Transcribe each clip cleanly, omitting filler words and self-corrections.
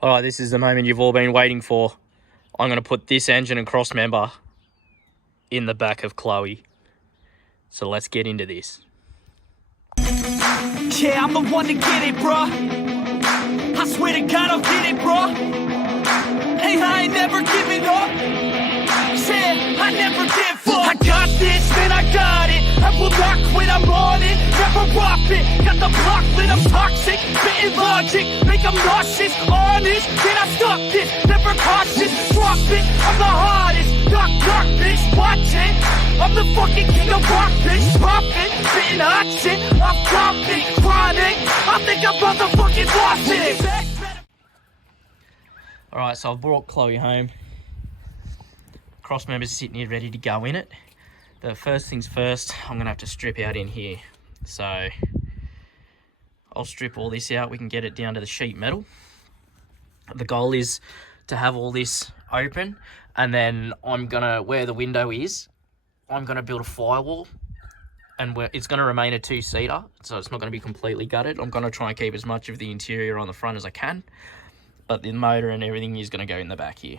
All right, this is the moment you've all been waiting for. I'm going to put this engine and cross member in the back of Chloe. So let's get into this. Yeah, I'm the one to get it, bruh. I swear to God I'll get it, bruh. Hey, I ain't never giving up. Yeah, I never give up. I got this, man, I got it. I will not quit, I'm on it. Never rock it. Got the block lit, I'm toxic. Spitting logic, make them nauseous. Honest, can I stop this? Never cautious, drop it. I'm the hardest. Knock, knock, bitch, watch it. I'm the fucking king of rock, bitch. Poppin', spitting hot shit. I'm dropping, chronic. I think I'm motherfucking lost it. All right, so I've brought Chloe home. Cross member's sitting here ready to go in it. The first things first, I'm gonna have to strip out in here. So I'll strip all this out. We can get it down to the sheet metal. The goal is to have all this open, and then I'm gonna, where the window is, I'm gonna build a firewall, and it's gonna remain a two-seater, so it's not gonna be completely gutted. I'm gonna try and keep as much of the interior on the front as I can, but the motor and everything is gonna go in the back here.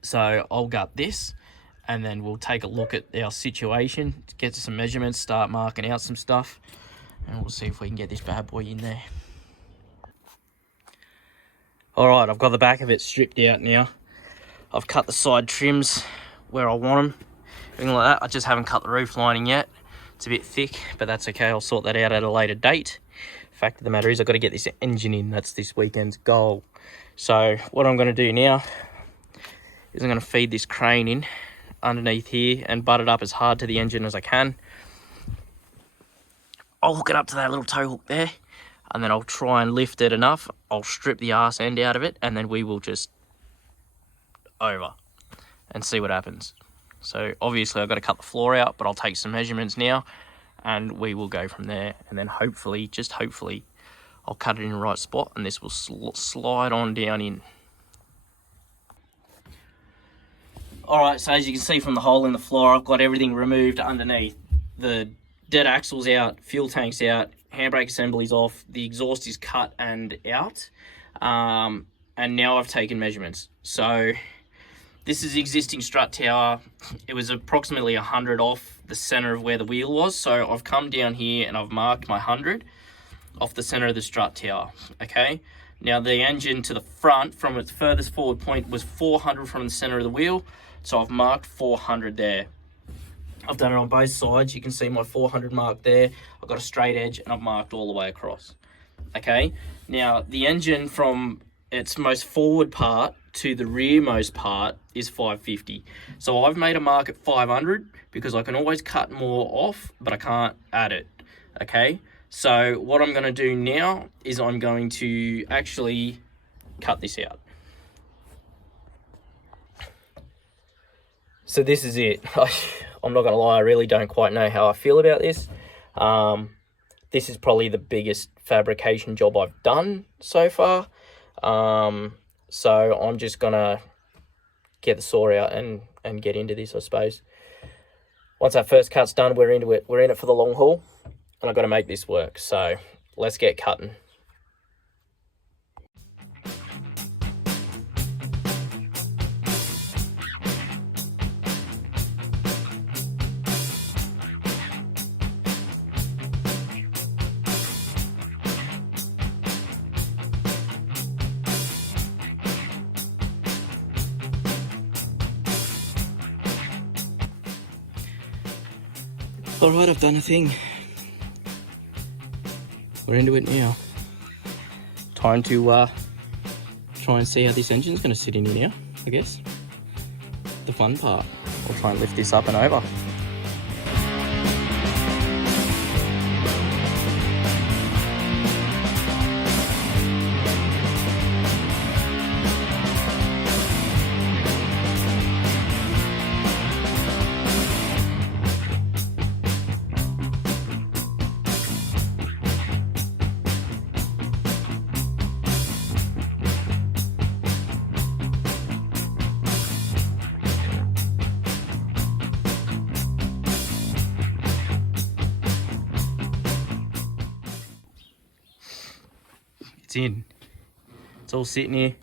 So I'll gut this, and then we'll take a look at our situation, get some measurements, start marking out some stuff, and we'll see if we can get this bad boy in there. All right, I've got the back of it stripped out now. I've cut the side trims where I want them, everything like that. I just haven't cut the roof lining yet. It's a bit thick, but that's okay. I'll sort that out at a later date. Fact of the matter is I've got to get this engine in. That's this weekend's goal. So what I'm going to do now is I'm going to feed this crane in underneath here and butt it up as hard to the engine as I can. I'll hook it up to that little tow hook there, and then I'll try and lift it enough. I'll strip the arse end out of it, and then we will just over and see what happens. So obviously I've got to cut the floor out, but I'll take some measurements now and we will go from there. And then hopefully, just hopefully, I'll cut it in the right spot and this will slide on down in. All right, so as you can see from the hole in the floor, I've got everything removed underneath. The dead axle's out, fuel tank's out, handbrake assembly's off, the exhaust is cut and out. And now I've taken measurements. So this is the existing strut tower. It was approximately 100 off the center of where the wheel was. So I've come down here and I've marked my 100 off the center of the strut tower, okay? Now the engine to the front from its furthest forward point was 400 from the center of the wheel. So I've marked 400 there. I've done it on both sides. You can see my 400 mark there. I've got a straight edge and I've marked all the way across, okay? Now the engine from its most forward part to the rearmost part is 550. So I've made a mark at 500 because I can always cut more off, but I can't add it, okay? So what I'm gonna do now is I'm going to actually cut this out. So this is it. I'm not gonna lie, I really don't quite know how I feel about this. This is probably the biggest fabrication job I've done so far. So I'm just gonna get the saw out and get into this, I suppose. Once that first cut's done, we're into it. We're in it for the long haul, and I've got to make this work. So let's get cutting. All right, I've done a thing. We're into it now. Time to try and see how this engine's going to sit in here now, I guess. The fun part. I'll try and lift this up and over. It's in. It's all sitting here.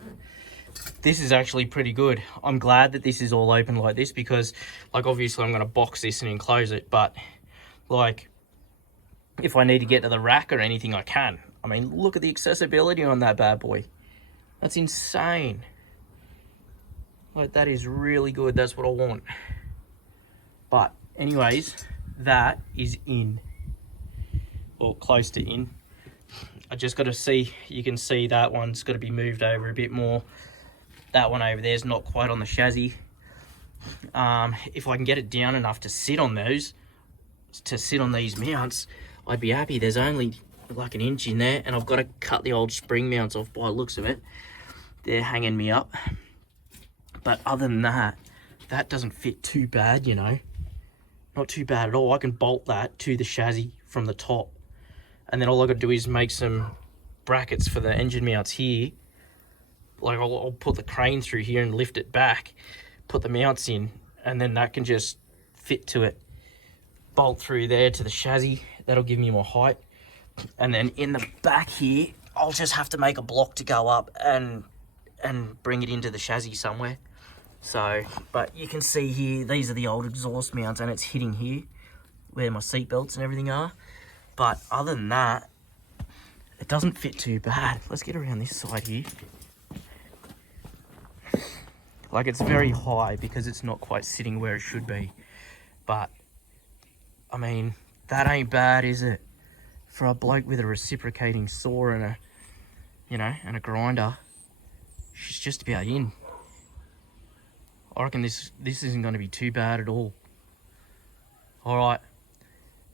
This is actually pretty good. I'm glad that this is all open like this because, like, obviously I'm going to box this and enclose it, but, like, if I need to get to the rack or anything, I can. I mean, look at the accessibility on that bad boy. That's insane. Like, that is really good. That's what I want. But, anyways, that is in. Or close to in. I just got to see, you can see that one's got to be moved over a bit more. That one over there is not quite on the chassis. If I can get it down enough to sit on those, to sit on these mounts, I'd be happy. There's only like an inch in there, and I've got to cut the old spring mounts off by the looks of it. They're hanging me up. But other than that, that doesn't fit too bad, you know. Not too bad at all. I can bolt that to the chassis from the top. And then all I got to do is make some brackets for the engine mounts here. Like, I'll put the crane through here and lift it back, put the mounts in, and then that can just fit to it. Bolt through there to the chassis. That'll give me more height. And then in the back here, I'll just have to make a block to go up and bring it into the chassis somewhere. So, but you can see here, these are the old exhaust mounts, and it's hitting here where my seat belts and everything are. But other than that, it doesn't fit too bad. Let's get around this side here. Like, it's very high because it's not quite sitting where it should be. But, I mean, that ain't bad, is it? For a bloke with a reciprocating saw and a, you know, and a grinder, she's just about in. I reckon this isn't going to be too bad at all. All right,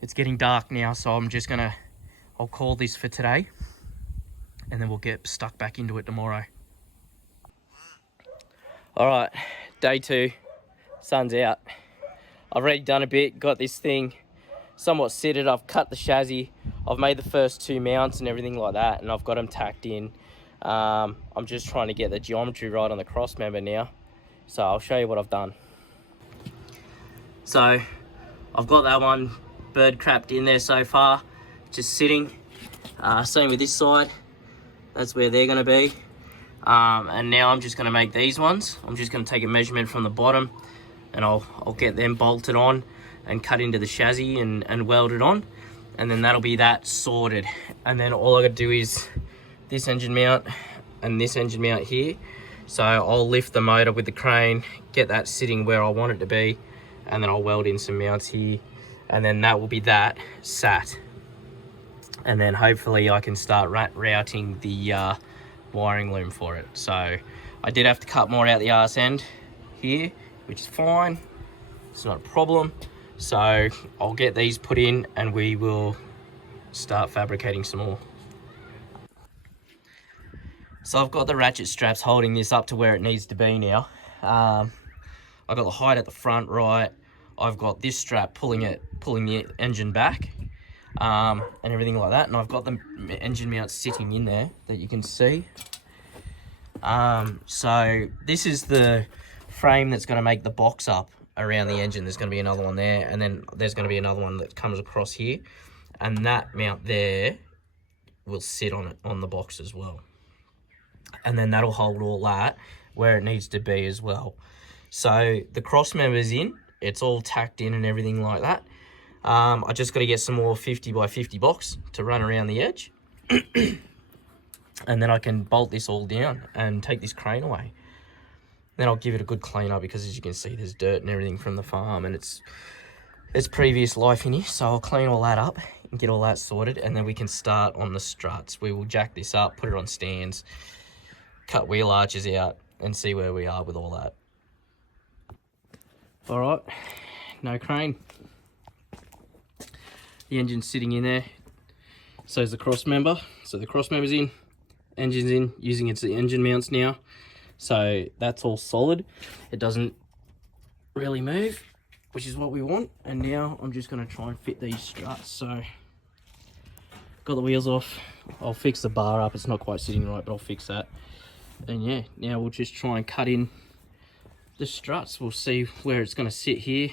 it's getting dark now, so I'll call this for today, and then we'll get stuck back into it tomorrow. All right, day 2, sun's out. I've already done a bit, got this thing somewhat sitted. I've cut the chassis. I've made the first 2 mounts and everything like that, and I've got them tacked in. I'm just trying to get the geometry right on the cross member now. So I'll show you what I've done. So I've got that one bird crapped in there so far, just sitting. Same with this side. That's where they're going to be. And now I'm just going to make these ones. I'm just going to take a measurement from the bottom, and I'll get them bolted on and cut into the chassis and weld it on, and then that'll be that sorted. And then all I got to do is this engine mount and this engine mount here. So I'll lift the motor with the crane, get that sitting where I want it to be, and then I'll weld in some mounts here, and then that will be that sat. And then hopefully I can start routing the wiring loom for it. So I did have to cut more out the arse end here, which is fine. It's not a problem. So I'll get these put in and we will start fabricating some more. So I've got the ratchet straps holding this up to where it needs to be now. I've got the height at the front right. I've got this strap pulling the engine back, and everything like that. And I've got the engine mount sitting in there that you can see. So this is the frame that's going to make the box up around the engine. There's going to be another one there, and then there's going to be another one that comes across here, and that mount there will sit on it on the box as well. And then that'll hold all that where it needs to be as well. So the cross member's in, it's all tacked in and everything like that. I just got to get some more 50 by 50 box to run around the edge. And then I can bolt this all down and take this crane away. Then I'll give it a good clean up, because as you can see, there's dirt and everything from the farm, and it's previous life in here. So I'll clean all that up and get all that sorted, and then we can start on the struts. We will jack this up, put it on stands, cut wheel arches out, and see where we are with all that. All right, no crane. The engine's sitting in there. So is the cross member. So the cross member's in, engine's in, using its engine mounts now. So that's all solid. It doesn't really move, which is what we want. And now I'm just going to try and fit these struts. So got the wheels off. I'll fix the bar up. It's not quite sitting right, but I'll fix that. And yeah, now we'll just try and cut in the struts. We'll see where it's going to sit here,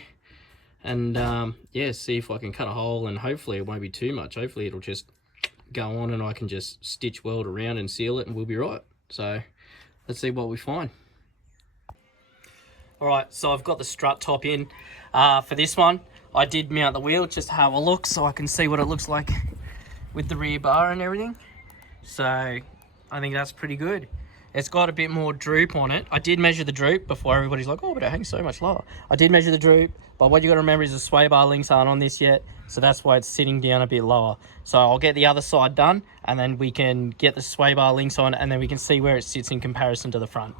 and yeah, see if I can cut a hole, and hopefully it won't be too much. Hopefully it'll just go on and I can just stitch weld around and seal it, and we'll be right. So let's see what we find. All right, so I've got the strut top in. For this one, I did mount the wheel just to have a look so I can see what it looks like with the rear bar and everything. So I think that's pretty good. It's got a bit more droop on it. I did measure the droop before everybody's like, oh, but it hangs so much lower. I did measure the droop, but what you got to remember is the sway bar links aren't on this yet, so that's why it's sitting down a bit lower. So I'll get the other side done, and then we can get the sway bar links on, and then we can see where it sits in comparison to the front.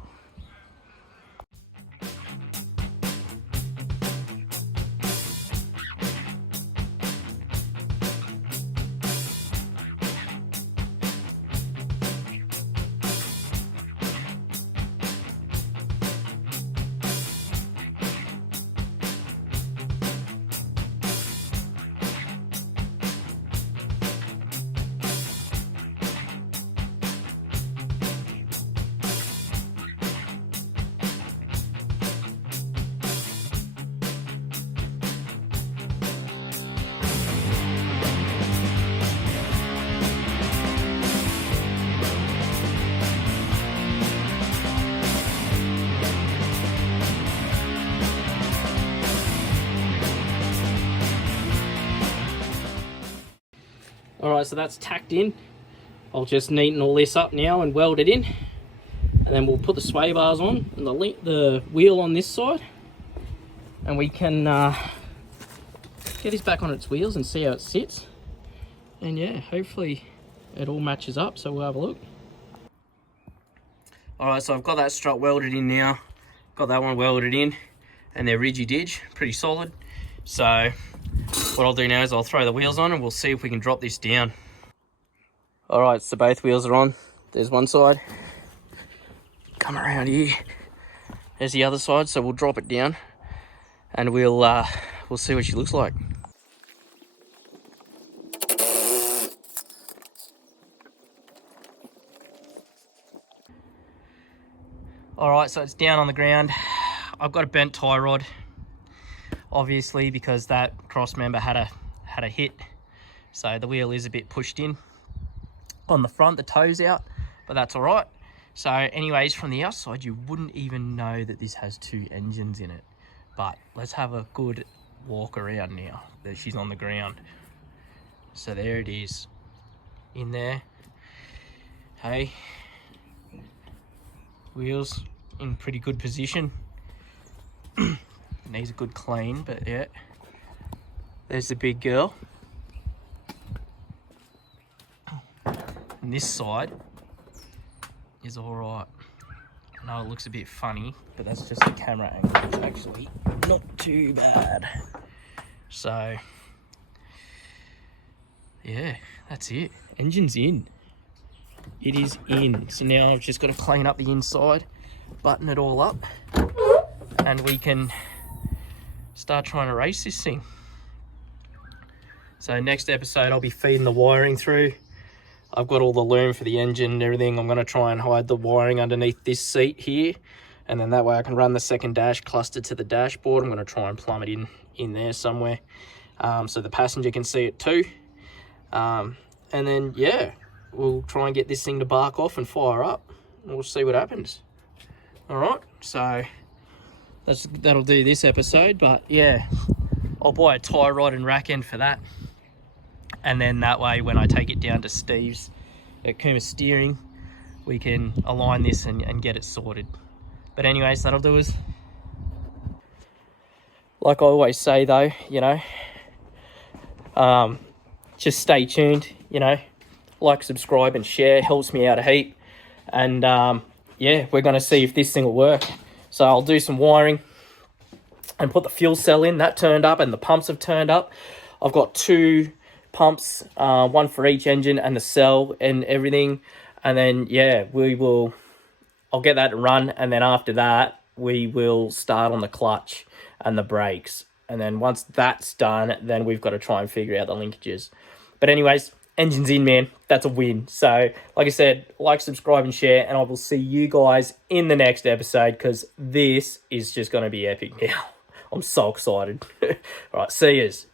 Alright, so that's tacked in. I'll just neaten all this up now and weld it in. And then we'll put the sway bars on and the wheel on this side. And we can get this back on its wheels and see how it sits. And yeah, hopefully it all matches up, so we'll have a look. Alright, so I've got that strut welded in now. Got that one welded in. And they're ridgy-dig, pretty solid. So what I'll do now is I'll throw the wheels on and we'll see if we can drop this down. Alright, so both wheels are on. There's one side. Come around here. There's the other side, so we'll drop it down and we'll see what she looks like. Alright, so it's down on the ground. I've got a bent tie rod, obviously, because that cross member had a hit, so the wheel is a bit pushed in on the front, the toe's out, but that's all right. So anyways, from the outside you wouldn't even know that this has two engines in it, but let's have a good walk around now that she's on the ground. So there it is in there. Hey, wheels in pretty good position. Needs a good clean, but yeah, there's the big girl. And this side is all right. I know it looks a bit funny, but that's just the camera angle. It's actually not too bad. So yeah, that's it. Engine's in. It is in. So now I've just got to clean up the inside, button it all up, and we can start trying to race this thing. So next episode I'll be feeding the wiring through. I've got all the loom for the engine and everything. I'm going to try and hide the wiring underneath this seat here, and then that way I can run the second dash clustered to the dashboard. I'm going to try and plumb it in there somewhere, so the passenger can see it too. And then yeah, we'll try and get this thing to bark off and fire up, and we'll see what happens. All right, so that'll do this episode. But yeah, I'll buy a tie rod and rack end for that, and then that way when I take it down to Steve's at Kuma Steering, we can align this and get it sorted. But anyways, that'll do us. Like I always say though, you know, just stay tuned, you know, like, subscribe and share, helps me out a heap. And yeah, we're going to see if this thing will work. So I'll do some wiring and put the fuel cell in. That turned up and the pumps have turned up. I've got two pumps, one for each engine and the cell and everything. And then yeah, I'll get that to run, and then after that we will start on the clutch and the brakes. And then once that's done, then we've got to try and figure out the linkages. But anyways, engine's in, man. That's a win. So like I said, like, subscribe and share, and I will see you guys in the next episode, because this is just going to be epic now. I'm so excited. All right, see yous.